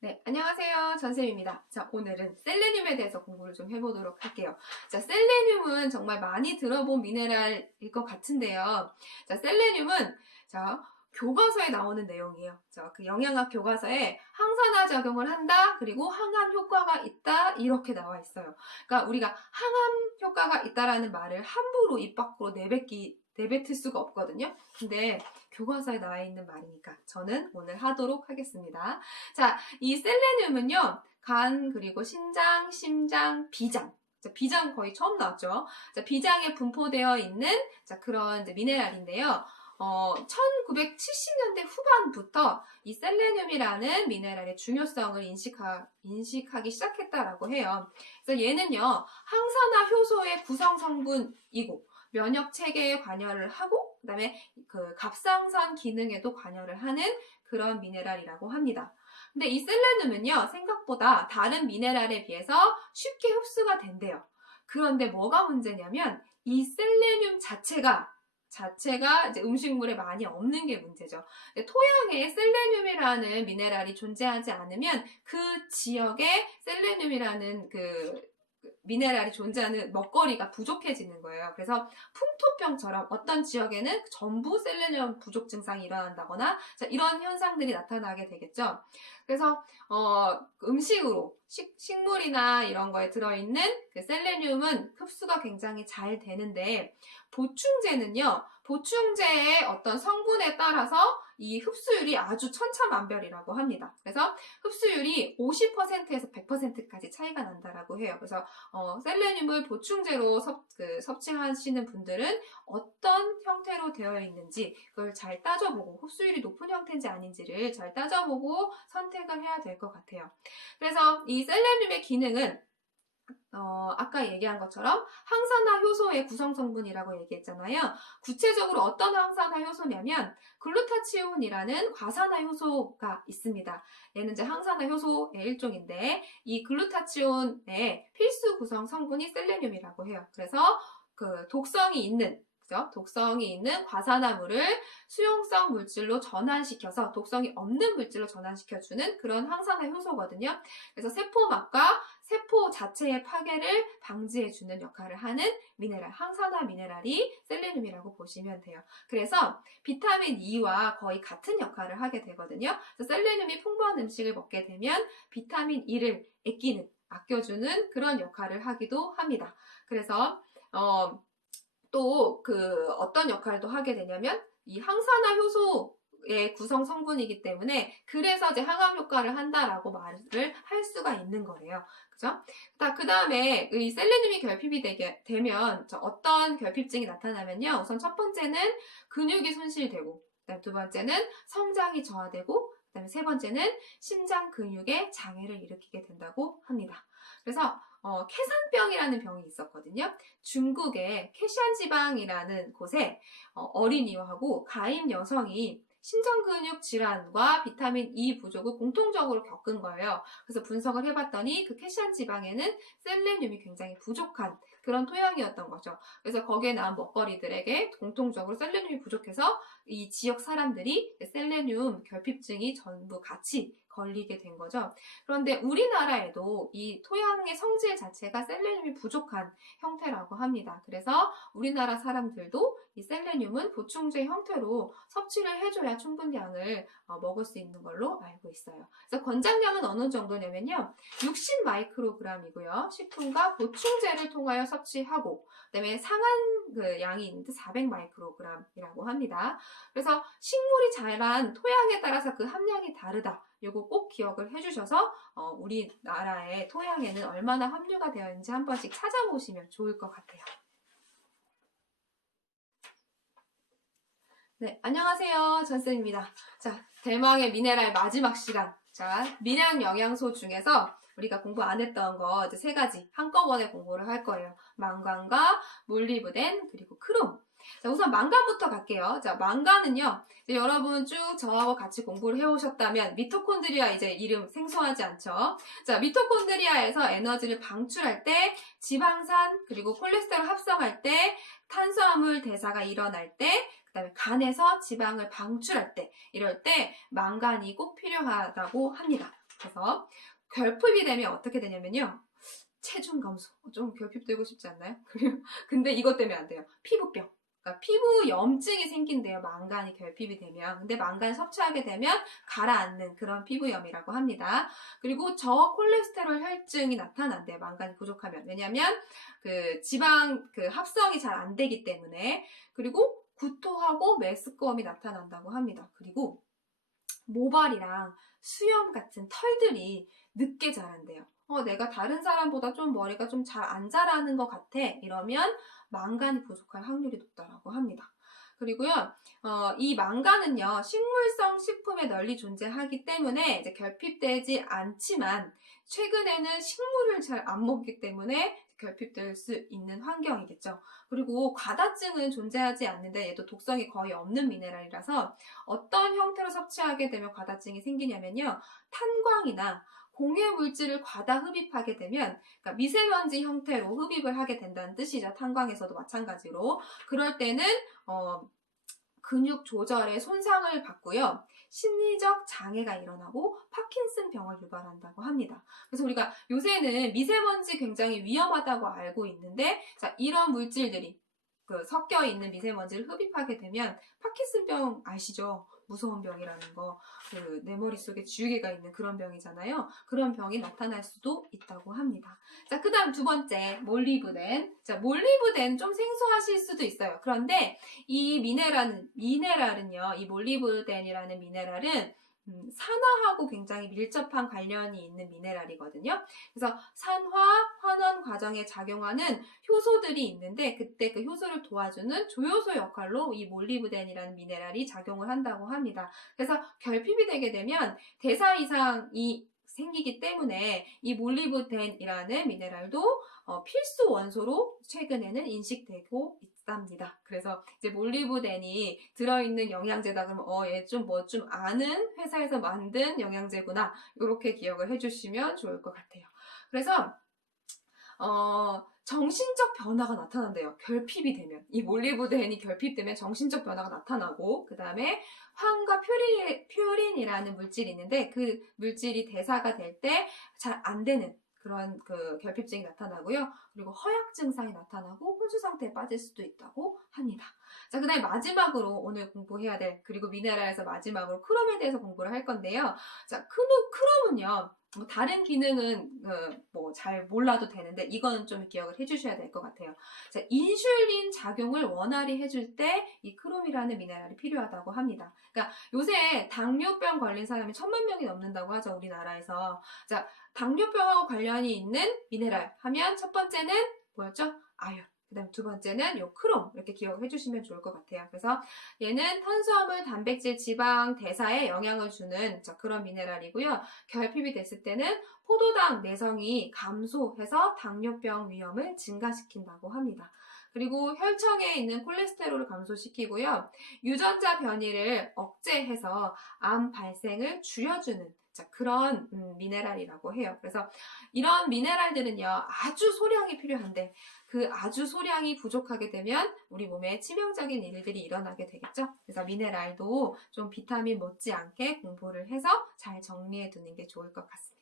네, 안녕하세요. 전쌤입니다. 자, 오늘은 셀레늄에 대해서 공부를 좀 해보도록 할게요. 자, 셀레늄은 정말 많이 들어본 미네랄일 것 같은데요. 자, 셀레늄은, 자, 교과서에 나오는 내용이에요. 자, 그 영양학 교과서에 항산화 작용을 한다, 그리고 항암 효과가 있다, 이렇게 나와 있어요. 그러니까 우리가 항암 효과가 있다라는 말을 함부로 입 밖으로 내뱉을 수가 없거든요. 근데 교과서에 나와 있는 말이니까 저는 오늘 하도록 하겠습니다. 자, 이 셀레늄은요, 간, 그리고 신장, 심장, 비장. 자, 비장 거의 처음 나왔죠. 자, 비장에 분포되어 있는 그런 미네랄인데요. 1970년대 후반부터 이 셀레늄이라는 미네랄의 중요성을 인식하기 시작했다라고 해요. 그래서 얘는요, 항산화 효소의 구성 성분이고, 면역 체계에 관여를 하고, 그 다음에 그 갑상선 기능에도 관여를 하는 그런 미네랄이라고 합니다. 근데 이 셀레늄은요, 생각보다 다른 미네랄에 비해서 쉽게 흡수가 된대요. 그런데 뭐가 문제냐면, 이 셀레늄 자체가 이제 음식물에 많이 없는 게 문제죠. 토양에 셀레늄이라는 미네랄이 존재하지 않으면 그 지역에 셀레늄이라는 미네랄이 존재하는 먹거리가 부족해지는 거예요. 그래서 풍토병처럼 어떤 지역에는 전부 셀레늄 부족 증상이 일어난다거나 이런 현상들이 나타나게 되겠죠. 그래서 음식으로 식물이나 이런 거에 들어있는 그 셀레늄은 흡수가 굉장히 잘 되는데 보충제는요. 보충제의 어떤 성분에 따라서 이 흡수율이 아주 천차만별이라고 합니다. 그래서 흡수율이 50%에서 100%까지 차이가 난다라고 해요. 그래서 셀레늄을 보충제로 섭취하시는 분들은 어떤 형태로 되어 있는지 그걸 잘 따져보고 흡수율이 높은 형태인지 아닌지를 잘 따져보고 선택을 해야 될 것 같아요. 그래서 이 셀레늄의 기능은 아까 얘기한 것처럼 항산화 효소의 구성 성분이라고 얘기했잖아요. 구체적으로 어떤 항산화 효소냐면 글루타치온이라는 과산화 효소가 있습니다. 얘는 이제 항산화 효소의 일종인데 이 글루타치온의 필수 구성 성분이 셀레늄이라고 해요. 그래서 그 독성이 있는 과산화물을 수용성 물질로 전환시켜서 독성이 없는 물질로 전환시켜주는 그런 항산화 효소거든요. 그래서 세포막과 세포 자체의 파괴를 방지해주는 역할을 하는 미네랄, 항산화 미네랄이 셀레늄이라고 보시면 돼요. 그래서 비타민 E와 거의 같은 역할을 하게 되거든요. 그래서 셀레늄이 풍부한 음식을 먹게 되면 비타민 E를 아껴주는 그런 역할을 하기도 합니다. 그래서 또 어떤 역할도 하게 되냐면 이 항산화 효소의 구성 성분이기 때문에 그래서 이제 항암 효과를 한다라고 말을 할 수가 있는 거래요. 그죠? 그 다음에 이 셀레늄이 결핍이 되면 어떤 결핍증이 나타나면요. 우선 첫 번째는 근육이 손실되고, 그다음 두 번째는 성장이 저하되고, 그다음에 세 번째는 심장 근육에 장애를 일으키게 된다고 합니다. 그래서 캐산병이라는 병이 있었거든요. 중국의 캐샨지방이라는 곳에 어린이하고 가임 여성이 심장근육 질환과 비타민 E 부족을 공통적으로 겪은 거예요. 그래서 분석을 해봤더니 그 캐시안 지방에는 셀레늄이 굉장히 부족한 그런 토양이었던 거죠. 그래서 거기에 나온 먹거리들에게 공통적으로 셀레늄이 부족해서 이 지역 사람들이 셀레늄 결핍증이 전부 같이 걸리게 된 거죠. 그런데 우리나라에도 이 토양의 성질 자체가 셀레늄이 부족한 형태라고 합니다. 그래서 우리나라 사람들도 이 셀레늄은 보충제 형태로 섭취를 해줘야 충분 양을 먹을 수 있는 걸로 알고 있어요. 그래서 권장량은 어느 정도냐면요. 60 마이크로그램이고요. 식품과 보충제를 통하여 섭취하고 그다음에 상한 양이 있는데 400 마이크로그램이라고 합니다. 그래서 식물이 자란 토양에 따라서 그 함량이 다르다. 이거 꼭 기억을 해주셔서 우리나라의 토양에는 얼마나 함유가 되어 있는지 한 번씩 찾아보시면 좋을 것 같아요. 네, 안녕하세요. 전쌤입니다. 자, 대망의 미네랄 마지막 시간. 자, 미량 영양소 중에서 우리가 공부 안 했던 거 이제 3가지 한꺼번에 공부를 할 거예요. 망간과 몰리브덴 그리고 크롬. 자, 우선 망간부터 갈게요. 자, 망간은요. 이제 여러분 쭉 저하고 같이 공부를 해오셨다면 미토콘드리아 이제 이름 생소하지 않죠? 자, 미토콘드리아에서 에너지를 방출할 때 지방산 그리고 콜레스테롤 합성할 때 탄수화물 대사가 일어날 때 그다음에 간에서 지방을 방출할 때 이럴 때 망간이 꼭 필요하다고 합니다. 해서 결핍이 되면 어떻게 되냐면요. 체중 감소. 좀 결핍되고 싶지 않나요? 근데 이것 때문에 안 돼요. 피부병. 그러니까 피부 염증이 생긴대요. 망간이 결핍이 되면. 근데 망간 섭취하게 되면 가라앉는 그런 피부염이라고 합니다. 그리고 저콜레스테롤 혈증이 나타난대요. 망간이 부족하면. 왜냐면 그 지방 그 합성이 잘 안 되기 때문에. 그리고 구토하고 메스꺼움이 나타난다고 합니다. 그리고 모발이랑 수염 같은 털들이 늦게 자란대요. 내가 다른 사람보다 좀 머리가 좀 잘 안 자라는 것 같아. 이러면 망간이 부족할 확률이 높다고 합니다. 그리고요, 이 망간은요, 식물성 식품에 널리 존재하기 때문에 이제 결핍되지 않지만, 최근에는 식물을 잘 안 먹기 때문에 결핍될 수 있는 환경이겠죠. 그리고 과다증은 존재하지 않는데 얘도 독성이 거의 없는 미네랄이라서 어떤 형태로 섭취하게 되면 과다증이 생기냐면요. 탄광이나 공해 물질을 과다 흡입하게 되면, 그러니까 미세먼지 형태로 흡입을 하게 된다는 뜻이죠. 탄광에서도 마찬가지로. 그럴 때는 근육 조절에 손상을 받고요. 심리적 장애가 일어나고 파킨슨 병을 유발한다고 합니다. 그래서 우리가 요새는 미세먼지 굉장히 위험하다고 알고 있는데, 자, 이런 물질들이 섞여 있는 미세먼지를 흡입하게 되면 파킨슨병 아시죠? 무서운 병이라는 거. 내 머릿속에 지우개가 있는 그런 병이잖아요. 그런 병이 나타날 수도 있다고 합니다. 자, 그 다음 두 번째, 몰리브덴. 자, 몰리브덴 좀 생소하실 수도 있어요. 그런데 이 미네랄은요, 이 몰리브덴이라는 미네랄은 산화하고 굉장히 밀접한 관련이 있는 미네랄이거든요. 그래서 산화, 환원 과정에 작용하는 효소들이 있는데 그때 그 효소를 도와주는 조효소 역할로 이 몰리브덴이라는 미네랄이 작용을 한다고 합니다. 그래서 결핍이 되게 되면 대사 이상이 생기기 때문에 이 몰리브덴이라는 미네랄도 필수 원소로 최근에는 인식되고 있답니다. 그래서 이제 몰리브덴이 들어있는 영양제다 그러면 얘 좀 뭐 좀 아는 회사에서 만든 영양제구나 이렇게 기억을 해주시면 좋을 것 같아요. 그래서 정신적 변화가 나타난대요. 결핍이 되면. 이 몰리브덴이 결핍되면 정신적 변화가 나타나고, 그 다음에 황과 퓨린이라는 물질이 있는데, 그 물질이 대사가 될 때 잘 안 되는 그런 결핍증이 나타나고요. 그리고 허약 증상이 나타나고 혼수 상태에 빠질 수도 있다고 합니다. 자, 그 다음에 마지막으로 오늘 공부해야 될, 그리고 미네랄에서 마지막으로 크롬에 대해서 공부를 할 건데요. 자, 크롬은요. 다른 기능은 뭐 잘 몰라도 되는데 이거는 좀 기억을 해주셔야 될 것 같아요. 자, 인슐린 작용을 원활히 해줄 때 이 크롬이라는 미네랄이 필요하다고 합니다. 그러니까 요새 당뇨병 걸린 사람이 1000만 명이 넘는다고 하죠, 우리나라에서. 자, 당뇨병하고 관련이 있는 미네랄 하면 첫 번째는 뭐였죠? 아연. 그 다음 두 번째는 요 크롬 이렇게 기억을 해주시면 좋을 것 같아요. 그래서 얘는 탄수화물, 단백질, 지방 대사에 영향을 주는 그런 미네랄이고요. 결핍이 됐을 때는 포도당 내성이 감소해서 당뇨병 위험을 증가시킨다고 합니다. 그리고 혈청에 있는 콜레스테롤을 감소시키고요. 유전자 변이를 억제해서 암 발생을 줄여주는 그런 미네랄이라고 해요. 그래서 이런 미네랄들은요, 아주 소량이 필요한데 그 아주 소량이 부족하게 되면 우리 몸에 치명적인 일들이 일어나게 되겠죠. 그래서 미네랄도 좀 비타민 못지않게 공부를 해서 잘 정리해 두는 게 좋을 것 같습니다.